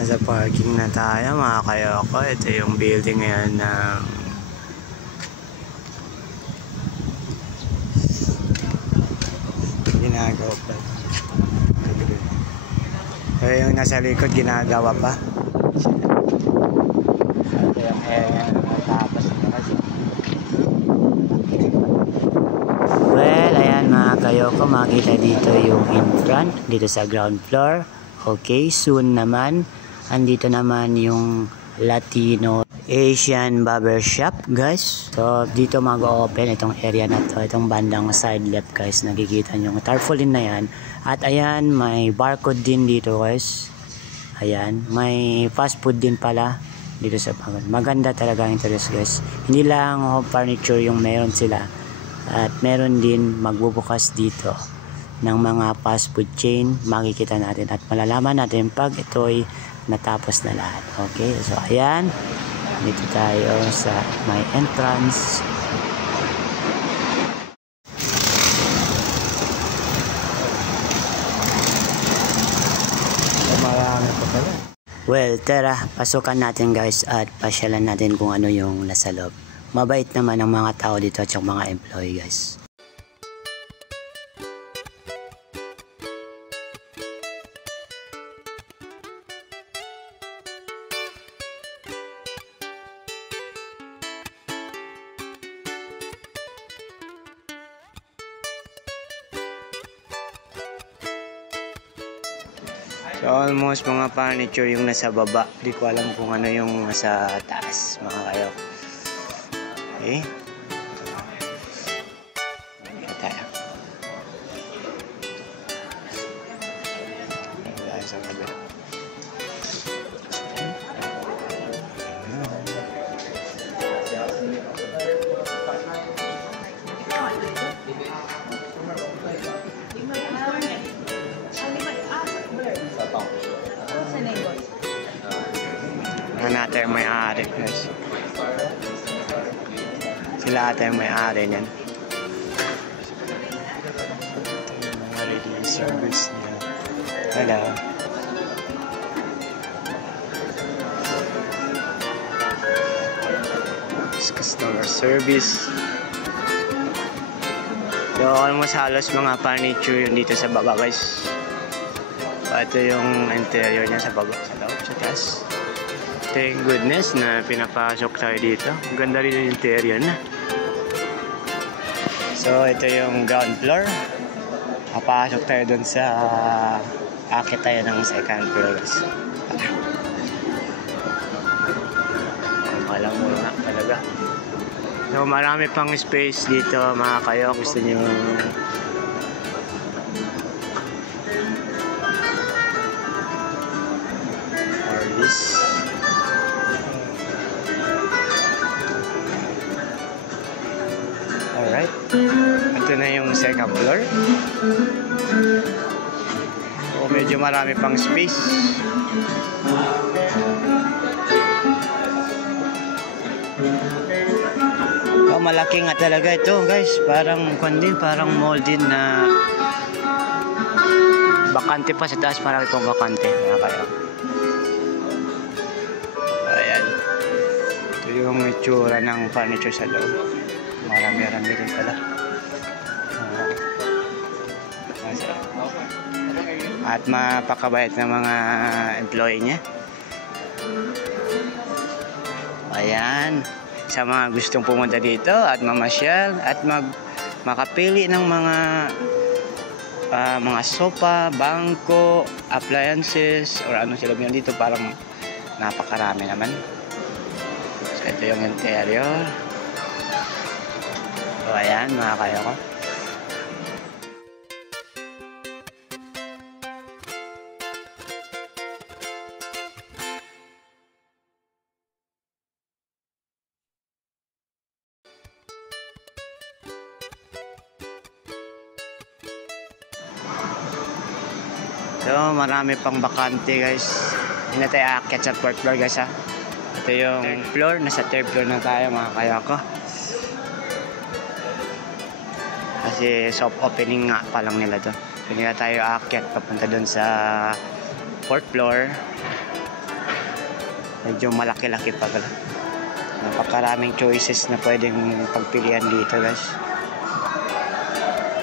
Nasa parking na tayo mga kayoko. Ito yung building ngayon ng ginagawa pa. Pero yung nasa likod ginagawa pa. Well, ayan mga kayoko, makita dito yung in front, dito sa ground floor. Okay, soon naman, andito naman yung Latino Asian barbershop, guys. So, dito mag-open itong area na to, itong bandang side left, guys. Nakikita nyo yung tarpaulin na yan. At ayan, may barcode din dito, guys. Ayan, may fast food din pala dito sa maganda talaga ang interest, guys. Hindi lang home furniture yung meron sila. At meron din magbubukas dito ng mga fast food chain. Makikita natin at malalaman natin pag ito'y natapos na lahat. Okay, so ayan, dito tayo sa may entrance. Marami pa pala. Well, tara, pasukan natin guys at pasyalan natin kung ano yung nasa loob. Mabait naman ang mga tao dito at yung mga employee, guys. So almost mga furniture yung nasa baba. Di ko alam kung ano yung nasa taas, mga kayo. Okay. Dito tayo. Dahil sa kabila. Natin yung may-ari, guys. Sila ata yung may-ari niyan. Mga radio service niya. Hello. Customer service. So almost halos mga furniture yun dito sa baba, guys. Ito yung interior niya sa baba, sa loob, sa taas. Thank goodness na pinapasok tayo dito. Ganda rin yung interior na. So ito yung ground floor. Papasok tayo dun sa akit tayo ng second floor. Malam mo na talaga. So marami pang space dito mga kayo. Gusto nyo or this. Alright, ito na yung second floor. So, medyo marami pang space. So, malaki nga talaga ito, guys. Parang parang mall din na bakante pa sa taas. Parang itong bakante. Kaya. Ayan. Ito yung itsura ng furniture sa loob. Marami-rami rin pala. At mapakabait ng mga employee niya. Ayan. Sa mga gustong pumunta dito at mamasyal at makapili ng mga sofa, bangko, appliances, or ano sila meron dito, parang napakarami naman. So ito yung interior. So ayan mga kayo ko. So marami pang bakante, guys. Hindi tayo aakyat sa fourth floor, guys, ha. Ito yung floor, nasa third floor na tayo mga kayo ko. Kasi soft opening nga pa lang nila to. So, hindi na tayo aakyat papunta doon sa 4th floor. Medyo malaki-laki pa pala. Napakaraming choices na pwedeng pagpilian dito guys.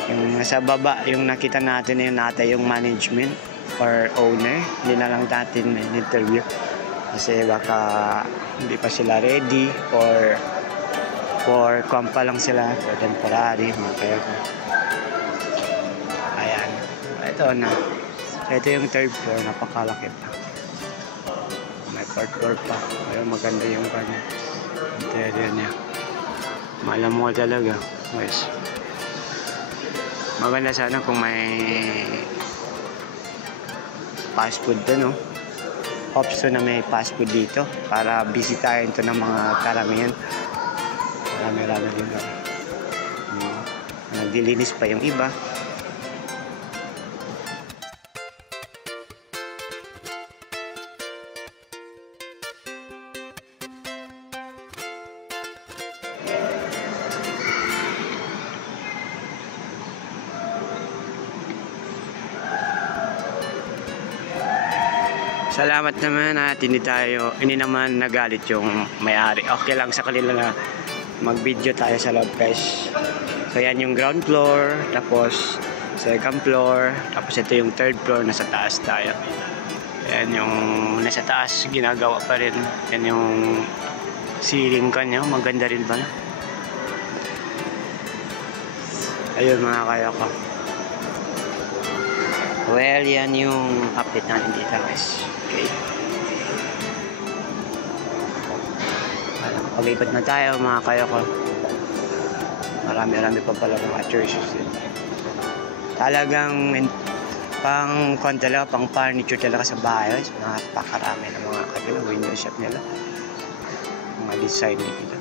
Yung nasa baba, yung nakita natin yung nata yung management or owner. Hindi na lang natin interview kasi baka hindi pa sila ready or for pa lang sila for temporary mga kaya ko. Ayan, ito na. Ito yung third floor, napakalaki pa. May fourth floor pa. Ayun, maganda yung kanya interior niya. Malam mo talaga guys. Maganda sana kung may fast food doon, no? Option na may fast food dito para bisitahin to ng mga karamihan. Marami-rami din kami. Naglilinis pa yung iba. Salamat naman at hindi naman nagalit yung may-ari. Okay lang sa kanila na mag-video tayo sa loob guys. So yan yung ground floor, tapos second floor, tapos ito yung third floor, nasa taas tayo. Yan yung nasa taas, ginagawa pa rin. Yan yung ceiling kanya, maganda rin pala. Ayun mga kaya ko. Well, yan yung update natin dito guys. Okay. Pag-ipad na tayo mga kaya ko. Marami-rami pa pala mga choices din. Talagang pang talaga, pang furniture talaga sa bahay. Napakarami ng mga kanila, window shop nila. Mga design nila.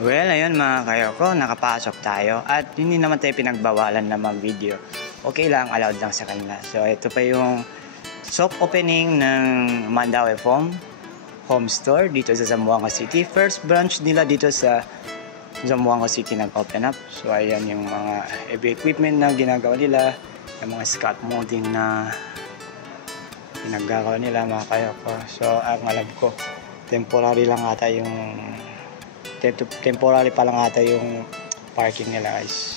Well, ayun mga kayo ko, nakapasok tayo at hindi naman tayo pinagbawalan na mag-video. Okay lang, allowed lang sa kanila. So, ito pa yung soft opening ng Mandaue Home Store dito sa Zamboanga City. First branch nila dito sa Zamboanga City nag-open up. So, ayan yung mga heavy equipment na ginagawa nila, yung mga scalp molding na ginagawa nila mga kayo ko. So, ang alam ko, temporary lang ata yung temporary pa lang ata yung parking nila guys.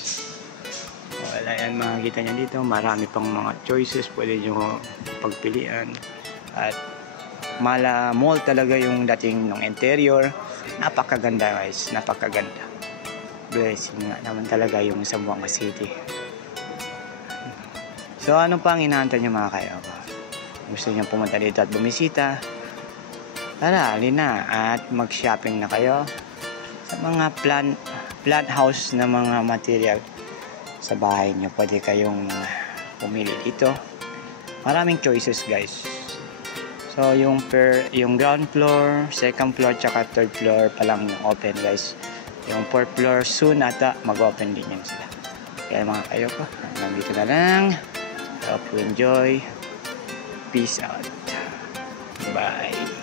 Well, ayan makikita nyo dito, marami pang mga choices pwede nyo pagpilian at mala mall talaga yung dating ng interior. Napakaganda guys, napakaganda. Blessing nga naman talaga yung Zamboanga City. So ano pang inaantay nyo mga kayo? Gusto nyo pumunta dito at bumisita? Tara, alina at mag-shopping na kayo sa mga plant house na mga material sa bahay nyo. Pwede kayong pumili dito. Maraming choices guys. So yung ground floor, second floor, tsaka third floor pa lang yung open guys. Yung fourth floor soon ata mag-open din yun sila. Kaya mga kayo ko, nandito na lang. Hope you enjoy. Peace out. Bye.